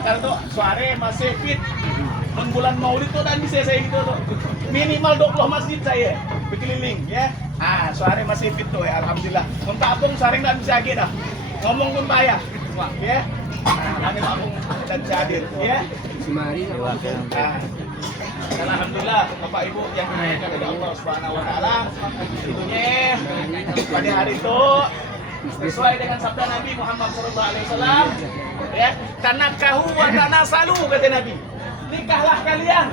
akal tuh sore masih fit. Bulan Maulid tuh dan bisa saya gitu tuh. Minimal 20 masjid saya berkeliling ya. Sore masih fit tuh ya, alhamdulillah. Untuk abang sore nggak bisa lagi dah. Ngomong pun payah. Ya. Amin abang dan hadir ya. Semari. Alhamdulillah Bapak Ibu yang dimuliakan oleh Allah Subhanahu wa taala. Tentunya pada hari itu sesuai dengan sabda Nabi Muhammad SAW ya, tanakahu wa tanasalu kata Nabi. Nikahlah kalian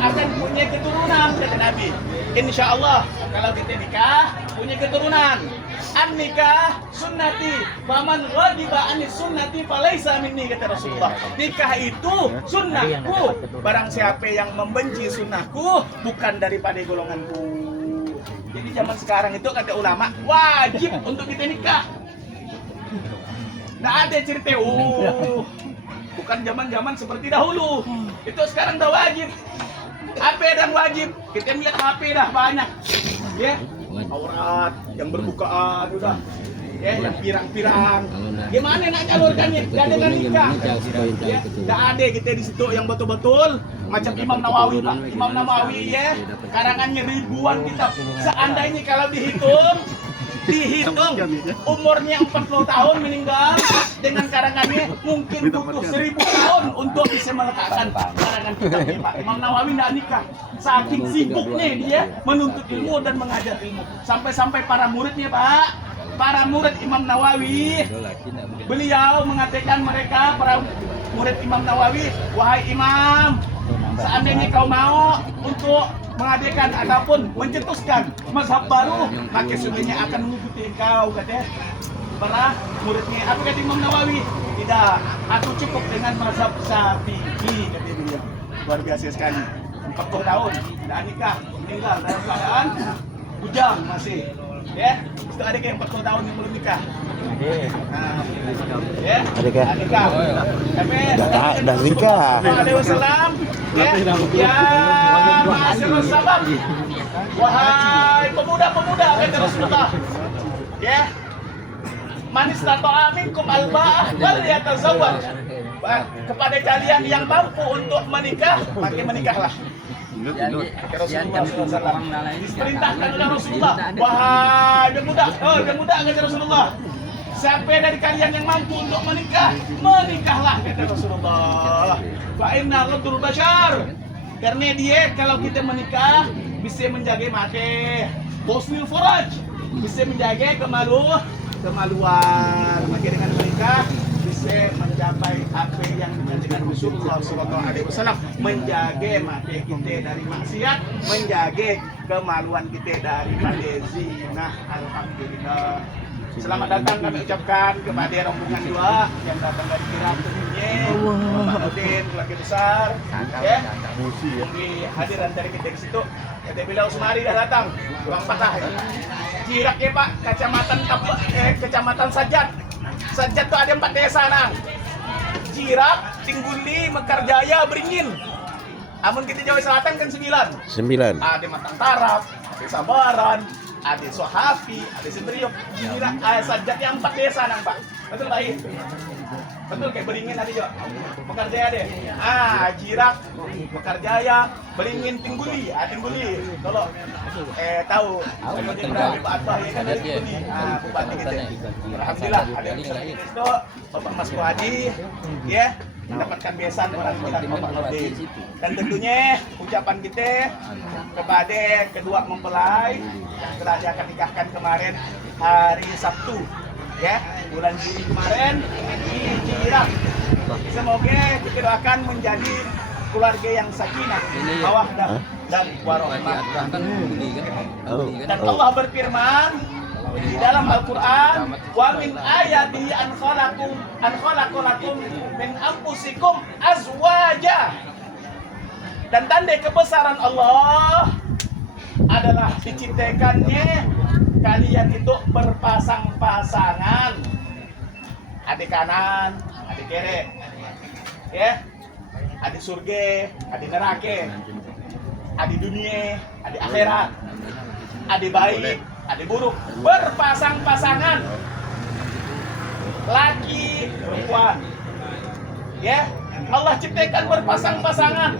akan punya keturunan kata Nabi. Insya Allah kalau kita nikah punya keturunan. An nikah sunnati, faman ghadiba anis sunnati falaisa minni kata Rasulullah. Nikah itu sunnahku, barang siapa yang membenci sunnahku bukan daripada golonganku. Jadi zaman sekarang itu kata ulama wajib untuk kita nikah. Nggak ada cerita bukan zaman-zaman seperti dahulu. Itu sekarang udah wajib. HP dan wajib. Kita melihat HP dah banyak. Ya. Aurat yang berbukaan udah. Ya, yang pirang-pirang. Gimana nak nyalurkannya? Gak ada nikah. Ya, gak ada kita di situ yang betul-betul macam Imam Nawawi, Pak. Imam Nawawi ya, karangannya ribuan kitab. Seandainya kalau dihitung umurnya 40 tahun meninggal dengan karangannya mungkin butuh 1000 tahun untuk bisa meletakkan karangan kitabnya Pak. Imam Nawawi tidak nikah, saking sibuknya dia menuntut ilmu dan mengajar ilmu sampai-sampai para muridnya Pak, para murid Imam Nawawi, beliau mengatakan mereka para murid Imam Nawawi, wahai Imam, seandainya kau mau untuk mengadakan ataupun mencetuskan mazhab baru, maka sungguhnya akan mengikuti engkau katanya. Para muridnya, apa kata Imam Nawawi? Tidak, aku cukup dengan mazhab Syafi'i kata dia. Luar biasa sekali. 40 tahun tidak nikah, meninggal dalam keadaan bujang masih. Ya, itu ada yang 40 tahun yang belum nikah. Ya, ada nikah. Tapi dah nikah. Wasallam. Ya, ma'asyiral sabab. Wahai pemuda-pemuda kata Rasulullah. Ya. Man istata'a minkum al-ba'ah wal yatazawwaj. Kepada kalian yang mampu untuk menikah, maka menikahlah. Rasulullah SAW diperintahkan oleh Rasulullah, wahai pemuda, pemuda kata Rasulullah, siapa dari kalian yang mampu untuk menikah, menikahlah kata Rasulullah. Fa inna ghadul bashar, karena dia kalau kita menikah bisa menjaga mati, husnul faraj, bisa menjaga kemaluan. Maka dengan menikah bisa mencapai apa yang dijanjikan Rasulullah SAW, menjaga mati kita dari maksiat, menjaga kemaluan kita dari zina. Alhamdulillah. Selamat datang kami ucapkan kepada rombongan dua yang datang dari Kirap tentunya, Bapak Nudin, keluarga besar, ya, di hadiran dari kita di situ. Kata beliau semari dah datang, Bang Patah. Jirak ya Pak, kecamatan Sajat. Sajat tuh ada 4 desa nah. Jirak, Tingguli, Mekarjaya, Beringin. Amun kita Jawa Selatan kan 9. Ada Matang Tarap, ada Sabaran, ada Sohafi, ada Sendriok. Jirak, Sajat yang 4 desa nah Pak. Betul Pak? Betul kayak Beringin ada juga. Mekarjaya deh. Jirak, Mekarjaya, Beringin, Tingguli. Tingguli. Kalau tahu Jenderal Pak Atbah ya kan dari Tingguli. Bupati kita. Alhamdulillah ada yang bisa itu Bapak Mas Kuhadi ya mendapatkan besan orang Bapak Nurdin. Dan tentunya ucapan kita kepada kedua mempelai yang telah diakan nikahkan kemarin hari Sabtu ya, bulan Juli kemarin di Jirak. Semoga kita doakan menjadi keluarga yang sakinah, mawaddah dan warahmah. Dan Allah berfirman di dalam Al-Qur'an, wa min ayatihi an khalaqakum min anfusikum azwaja. Dan tanda kebesaran Allah adalah diciptakannya kalian itu berpasang-pasangan, adik kanan, adik kiri, ya, adik surga, adik neraka, adik dunia, adik akhirat, adik baik, adik buruk, berpasang-pasangan, laki perempuan. Ya, Allah ciptakan berpasang-pasangan.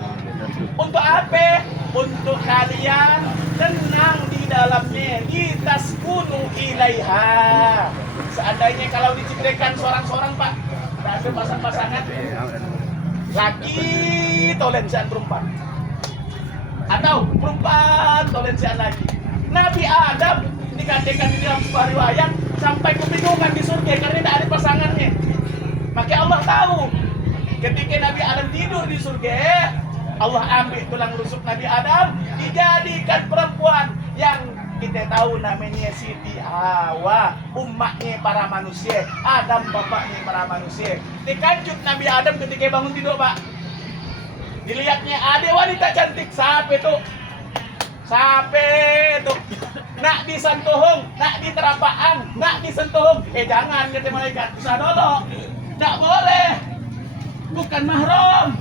Untuk apa? Untuk kalian tenang di dalamnya, litaskunu ilaiha. Seandainya kalau diciptakan seorang-seorang Pak, tak ada pasang-pasangan, laki tolensian perempuan, atau perempuan tolensian laki. Nabi Adam dikatakan di dalam sebuah riwayat sampai kebingungan di surga karena tidak ada pasangannya. Maka Allah tahu ketika Nabi Adam tidur di surga, Allah ambil tulang rusuk Nabi Adam, dijadikan perempuan yang kita tahu namanya Siti Hawa, umatnya para manusia, Adam bapaknya para manusia. Dikajut Nabi Adam ketika bangun tidur Pak, dilihatnya ada wanita cantik, siapa itu? Nak disentuhung, nak diterapaan, nak disentuhung. Jangan kata malaikat, usah dulu. Tak boleh. Bukan mahram.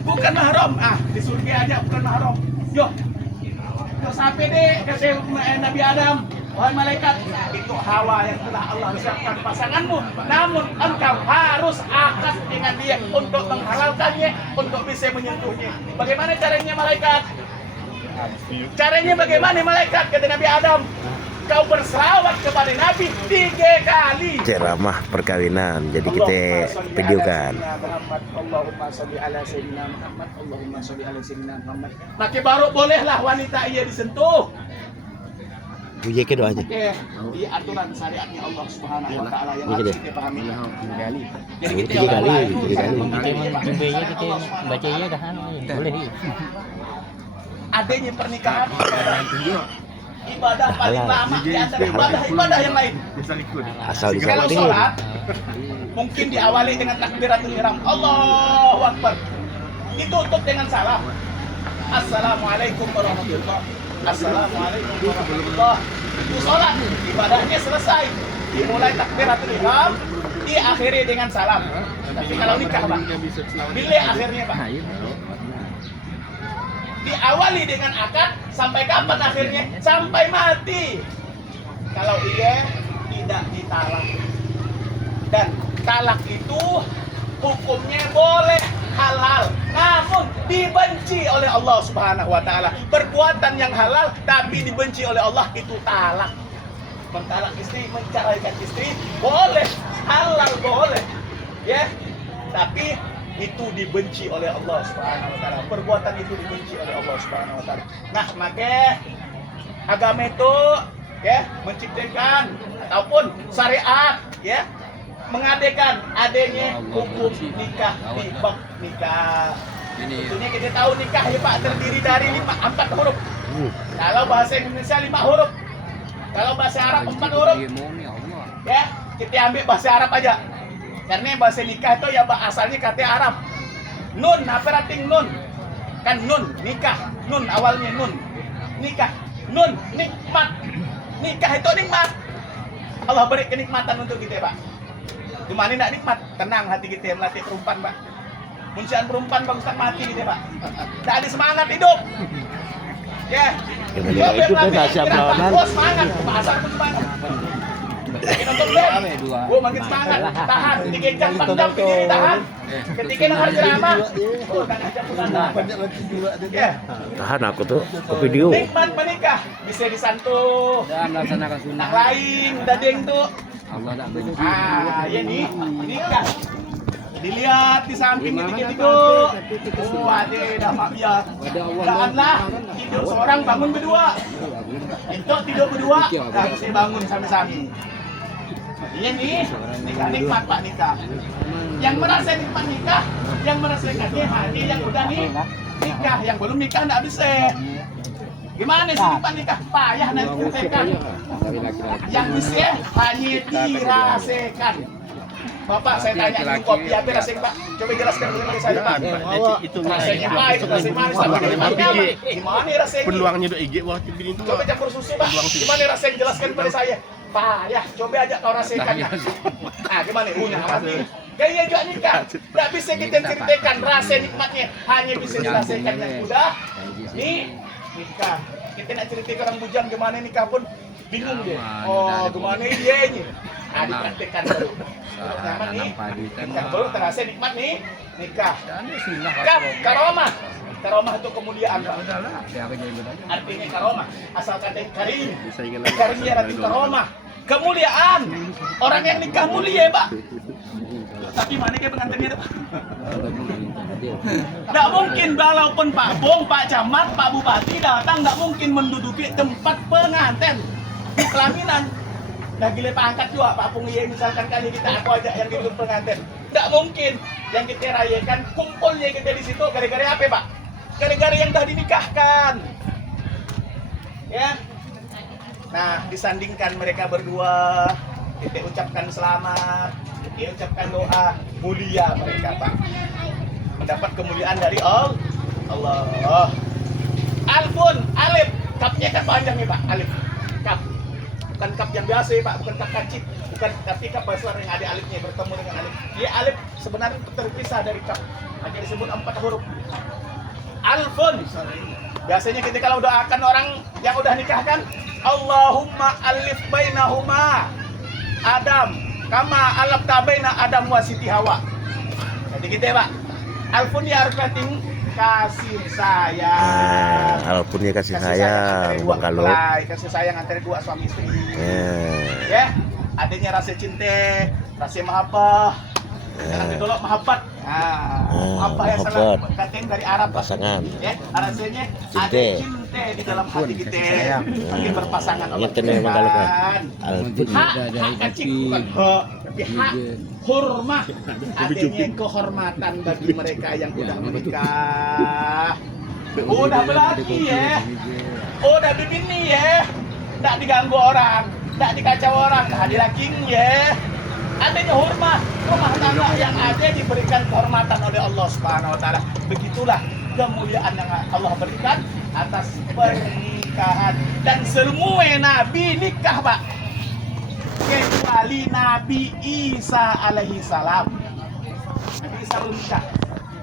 Bukan mahram. Di surga aja bukan mahram. Yo. Sampai deh kata Nabi Adam, wahai malaikat, itu Hawa yang telah Allah siapkan pasanganmu. Namun engkau harus akad dengan dia untuk menghalalkannya, untuk bisa menyentuhnya. Bagaimana caranya malaikat? Caranya bagaimana malaikat? Kata Nabi Adam, kau berselawat kepada Nabi 3 kali. Ceramah perkawinan. Jadi kita videokan. Allahumma sholli ala sayyidina Muhammad. Allahumma sholli ala sayyidina Muhammad. Maka baru bolehlah wanita ia disentuh. Puji ke doanya. Oke, di aturan syariatnya Allah Subhanahu wa taala yang harus kita pahami. Jadi kita 3 kali. Kita baca iya dah boleh. Adanya pernikahan ibadah paling lama di antara ibadah yang lain. Asal Kalau disawatin. sholat mungkin diawali dengan takbiratul ihram, Allahu Akbar, ditutup dengan salam, Assalamualaikum warahmatullahi. Assalamualaikum warahmatullahi. Itu sholat, ibadahnya selesai. Dimulai takbiratul ihram, diakhiri dengan salam. Tapi kalau nikah Pak, bila akhirnya Pak? Diawali dengan akad, sampai kapan akhirnya? Sampai mati. Kalau iya tidak ditalak. Dan talak itu hukumnya boleh, halal, namun dibenci oleh Allah Subhanahu wa taala. Perbuatan yang halal tapi dibenci oleh Allah itu talak. Mentalak istri, menceraikan istri boleh, halal boleh. Ya. Tapi itu dibenci oleh Allah Subhanahu wa taala. Perbuatan itu dibenci oleh Allah Subhanahu wa taala. Nah, maka agama itu ya menciptakan ataupun syariat ya mengadakan adanya hukum nikah di bab nikah. Tentunya kita tahu nikah ya Pak terdiri dari 4 huruf. Kalau bahasa Indonesia 5 huruf. Kalau bahasa Arab 4 huruf. Ya, kita ambil bahasa Arab aja. Karena bahasa nikah itu ya asalnya kata Arab. Nun, apa rating nun? Kan nun, nikah. Nun awalnya nun. Nikah. Nun, nikmat. Nikah itu nikmat. Allah beri kenikmatan untuk kita, Pak. Cuma ini tidak nikmat. Tenang hati kita melatih perempuan, Pak. Muncian perempuan bagus tak mati gitu, Pak. Tak ada semangat hidup. Ya. Gimana hidup kan asal melawan. Semangat, pasar pun semangat. Nonton film, gue makin semangat, tahan, 3 jam, 4 jam berdiri, tahan. Ketika dengar ceramah, Tahan aku tuh ke video. nikmat menikah, bisa disantuh. Dan melaksanakan sunnah. Lain, dadeng tuh. Allah tak beri. Ya nih, nikah. Dilihat di samping ketika tidur. Ada dah maksiat. Janganlah tidur seorang bangun berdua. Itu tidur berdua, dan saya bangun sama-sama. Iya nih, nikah nikmat Pak nikah. Yang merasa nikmat nikah, yang merasakannya hanya yang udah nih nikah, yang belum nikah nggak bisa. Gimana sih nikmat nikah? Payah nanti ceritakan. Yang bisa hanya dirasakan. Bapak, saya tanya dulu kopi apa rasanya Pak? Coba jelaskan dulu ke saya Pak. Rasanya pahit, rasanya manis, gimana rasanya? Peluangnya do IG wah begini tuh. Coba campur susu Pak. Gimana rasanya jelaskan pada saya? Payah, coba aja kau rasakan. Gimana? Punya hati. Gaya juga nikah. Tidak bisa kita ceritakan rasa nikmatnya. Hanya bisa dirasakan yang udah. Nih, nikah. Kita nak cerita orang bujang gimana nikah pun bingung dia. Oh, gimana dia ini? Dipraktekkan baru. Kalau nyaman nih, kita baru terasa nikmat nih nikah. Karomah itu kemuliaan, Pak. Artinya karomah, asal kata karim. Karimnya arti karomah, kemuliaan. Orang yang nikah mulia, Pak. Tapi mana kayak pengantinnya, Pak? Tidak mungkin walaupun Pak Bong, Pak Camat, Pak Bupati datang, tidak mungkin menduduki tempat pengantin di pelaminan. Dah gila Pak angkat juga, Pak Pung iya misalkan kali kita aku ajak yang duduk pengantin. Tidak mungkin. Yang kita rayakan kumpulnya kita di situ gara-gara apa, Pak? Gara-gara yang dah dinikahkan. Ya. Nah, disandingkan mereka berdua, kita ucapkan selamat, kita ucapkan doa, mulia mereka, Pak. Mendapat kemuliaan dari Allah. Alfun, alif, kapnya kan panjang nih, Pak, alif. Kap. Bukan kap yang biasa ya, Pak, bukan kap kacip, bukan tapi kap besar yang ada alifnya bertemu dengan alif. Ya alif sebenarnya terpisah dari kap, hanya disebut 4 huruf. Alfun. Biasanya kita kalau doakan orang yang udah nikah kan, Allahumma alif bainahuma Adam kama alafta baina Adam wa Siti Hawa. Jadi gitu ya, Pak. Alfun ya harus kasih sayang. Alpun ya kasih sayang, Bang Kalau. Kasih sayang antara dua suami istri. Ya, adanya rasa cinta, rasa mahabbah. Nanti dulu mahabbat. Mahabbah yang salah katanya dari Arab pasangan. Ya, rasanya ada cinta di dalam hati kita. Makin berpasangan Allah. Itu nih Bang Kalau kan. Alpun hak hormat, adanya kehormatan bagi mereka yang sudah menikah. Udah berarti ya, udah begini ya, tidak diganggu orang, tidak dikacau orang, hadir lagi ya. Adanya hormat, rumah tangga yang ada diberikan kehormatan oleh Allah Subhanahu Wa Taala. Begitulah kemuliaan yang Allah berikan atas pernikahan dan semua nabi nikah, Pak. Kecuali Nabi Isa alaihi salam. Nabi Isa belum nikah,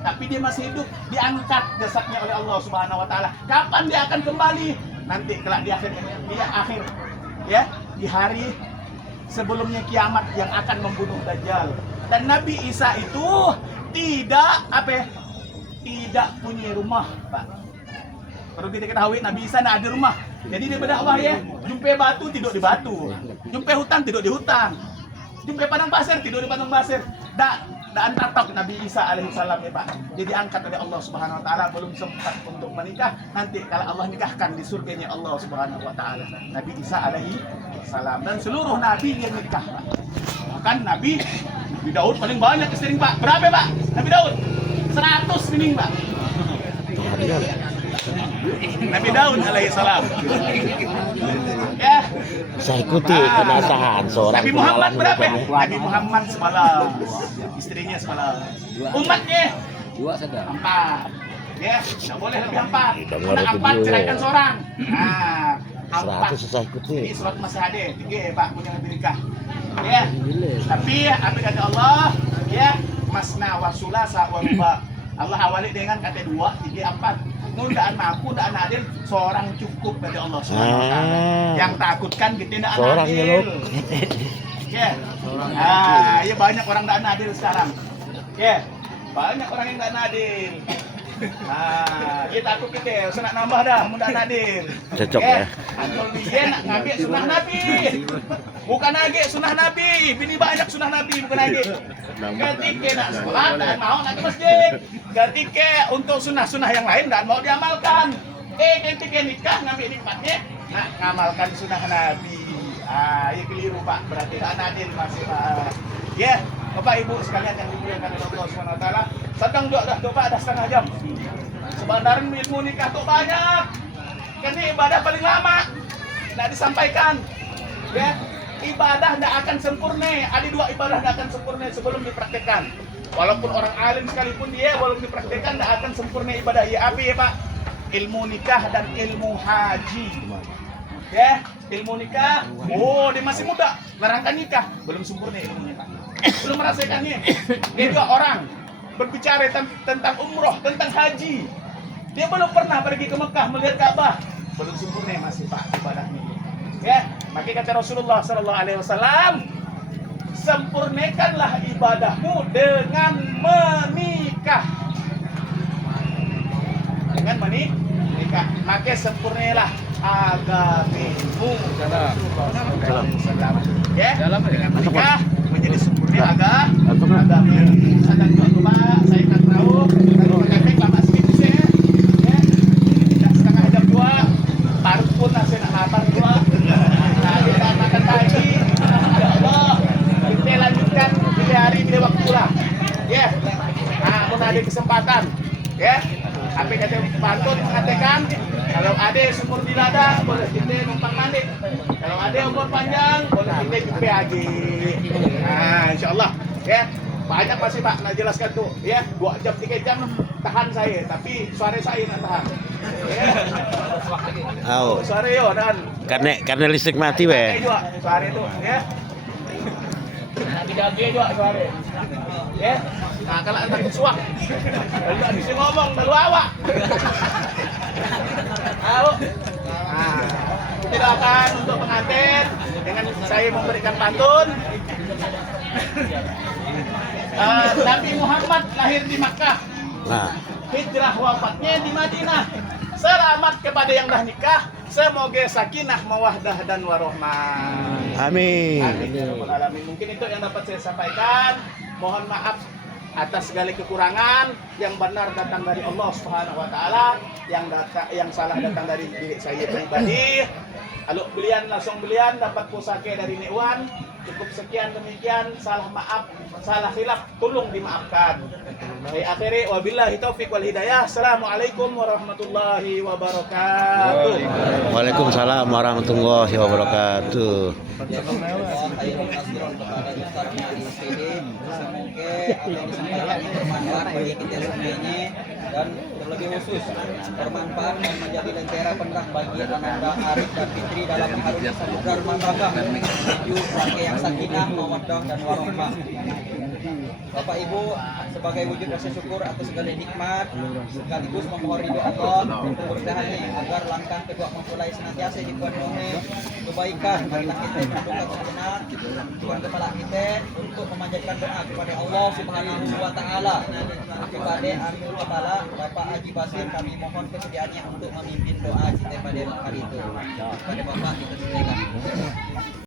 tapi dia masih hidup, diangkat jasadnya oleh Allah Subhanahu Wa Taala. Kapan dia akan kembali? Nanti kelak di akhir ya, di hari sebelumnya kiamat yang akan membunuh Dajjal. Dan Nabi Isa itu tidak punya rumah, Pak. Perlu kita ketahui Nabi Isa tidak ada rumah. Jadi dia berdakwah ya, jumpai batu tidur di batu, jumpai hutan tidur di hutan, jumpai padang pasir tidur di padang pasir. Dan tatok Nabi Isa alaihissalam ya, Pak. Jadi angkat oleh Allah Subhanahu Wa Taala, belum sempat untuk menikah. Nanti kalau Allah nikahkan di surganya Allah Subhanahu Wa Taala Nabi Isa alaihissalam dan seluruh nabi yang nikah, Pak. Bahkan Nabi Daud paling banyak istri, Pak. Berapa, Pak? Nabi Daud 100 mining, Pak. Nabi Daud alaihissalam. Ya. Saya ikuti penasaran seorang Nabi Muhammad berapa? Nabi Muhammad 11. Istrinya 11. Umatnya 2 saja. 4. Ya, tidak boleh lebih 4. Udah Udah ngerti 4 juga. ceraikan seorang. Nah, 4. 100 saya ikuti. Ini surat masih ada. 3 Pak punya lebih nikah. Ya. Tapi apa kata Allah? Ya, masna wa sulasa wa ruba. Allah awali dengan kata 2, 3, 4. Nundaan mampu, ndaan adil, seorang cukup dari Allah Subhanahu Wa Taala. Yang takutkan kita ndaan Seorang ya, adil. Ya. Ya banyak orang ndaan adil sekarang. Ya. Banyak orang yang ndaan adil. Kita takut kita, senang nambah dah, mudah adil. Cocok ya. Kalau dia nak ngambil sunnah Nabi. Bukan lagi sunnah Nabi. Bini banyak sunnah Nabi, bukan lagi. Ketika nak sekolah, dan mau nak ke masjid. Ketika untuk sunnah-sunnah yang lain, dan mau diamalkan. Ketika nikah, ngambil nikmatnya, nak ngamalkan sunnah Nabi. Ya keliru, Pak. Berarti tak adil masih, Pak. Ya, Bapak Ibu sekalian yang dimuliakan oleh Allah Subhanahu Wa Taala, sedang doa ada setengah jam. Sebenarnya ilmu nikah tuh banyak. Kan ini ibadah paling lama. Tidak disampaikan. Ya, ibadah tidak akan sempurna. Ada 2 ibadah tidak akan sempurna sebelum dipraktekkan. Walaupun orang alim sekalipun dia belum dipraktekkan tidak akan sempurna ibadah. Ya apa ya, Pak? Ilmu nikah dan ilmu haji. Ya, ilmu nikah. Oh, dia masih muda. Larangkan nikah, belum sempurna ilmunya, Pak. Belum merasakannya. Dia juga orang berbicara tentang umroh, tentang haji. Dia belum pernah pergi ke Mekah melihat Ka'bah. Belum sempurna masih, Pak, ibadahnya. Ya, maka kata Rasulullah sallallahu alaihi wasallam, sempurnakanlah ibadahmu dengan menikah. Dengan menikah, maka sempurnalah agamimu. Ya, dengan menikah menjadi sempurna agami. Saya coba, saya tak tahu. Kalau pakai lama sedikit ya. Tidak setengah jam 2, baru pun nasi nak lapar 2. Nah, kita makan pagi. Ya Allah, kita lanjutkan bila hari bila waktu lah. Ya, nah, pun ada kesempatan. Ya, apa kata pantun mengatakan kalau ada sumur di ladang boleh kita numpang mandi. Kalau ada umur panjang boleh kita jumpa haji. Nah, insyaallah ya. Banyak masih Pak nak jelaskan tuh ya. 2 jam 3 jam tahan saya, tapi suara saya nak tahan. Ya. Oh, Suara yo dan karena listrik mati weh. juga suara itu ya. Tidak dia juga suara. Ya. Nah, kalau ada suak. Kalau bisa ngomong lalu awak. Tahu? Nah, kita akan untuk pengantin dengan saya memberikan pantun. Nabi Muhammad lahir di Makkah. Nah, Hijrah wafatnya di Madinah. Selamat kepada yang dah nikah. Semoga sakinah, mawaddah dan warahmah. amin. Amin ya rabbal alamin. Mungkin itu yang dapat saya sampaikan. Mohon maaf atas segala kekurangan. Yang benar datang dari Allah Subhanahu wa taala, yang salah datang dari diri saya pribadi. Kalau belian langsung belian dapat pusaka dari Nekwan. Cukup sekian demikian, salah maaf, salah khilaf tolong dimaafkan. Akhiri wabillahi taufik wal hidayah. Assalamualaikum warahmatullahi wabarakatuh. Waalaikumsalam warahmatullahi wabarakatuh. Semoga apa yang disampaikan bermanfaat bagi kita semuanya dan terlebih khusus bermanfaat dan menjadi lentera pendak bagi Ananda, Arif dan Fitri dalam mengharumkan samudra rumah tangga menuju keluarga yang sakinah, mawaddah dan warahmah. Bapak Ibu, sebagai wujud rasa syukur atas segala nikmat, sekaligus memohon ridho Allah untuk berkahani agar langkah kedua mempelai senantiasa dipenuhi kebaikan. Marilah kita mendoakan segenap Tuhan kepala kita untuk memanjatkan doa kepada Allah Subhanahu wa taala. Kepada Amil Kepala Bapak Haji Basir, kami mohon kesediaannya untuk memimpin doa kita pada hari itu. Kepada Bapak kita silakan.